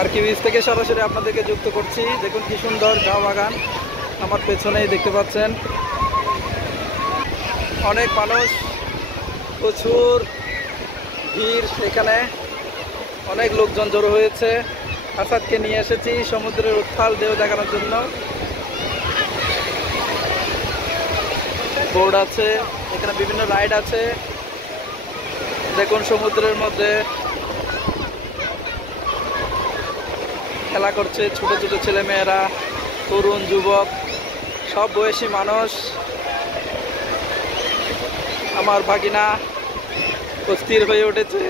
পার্কি beach থেকে সরাসরি আপনাদেরকে যুক্ত করছি। দেখুন কি সুন্দর চা বাগান আমার পেছনেই দেখতে পাচ্ছেন। অনেক মানুষ, প্রচুর ভিড়, এখানে অনেক লোকজন জড়ো হয়েছে। আসাদকে নিয়ে এসেছি সমুদ্রের উত্তাল ঢেউ দেখানোর জন্য। বোর্ড আছে, এখানে বিভিন্ন রাইড আছে। দেখুন সমুদ্রের মধ্যে খেলা করছে ছোট ছোট ছেলে মেয়েরা, তরুণ যুবক, সব বয়সী মানুষ। আমার ভাগিনা অস্থির হয়ে উঠেছে।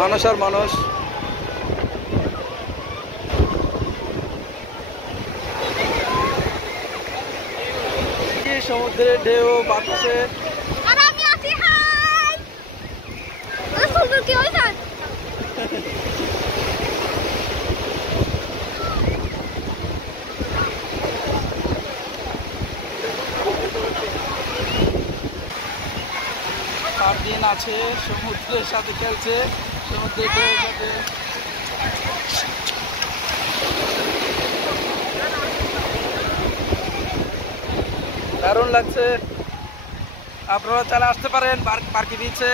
মানুষ আর মানুষ। সমুদ্রের ঢেউ বাতাসে আর দিন আছে, সমুদ্রের সাথে খেলছে, সমুদ্রের ঢেউর সাথে। দারুণ লাগছে। আপনারা চাইলে আসতে পারেন পার্কি বিচে।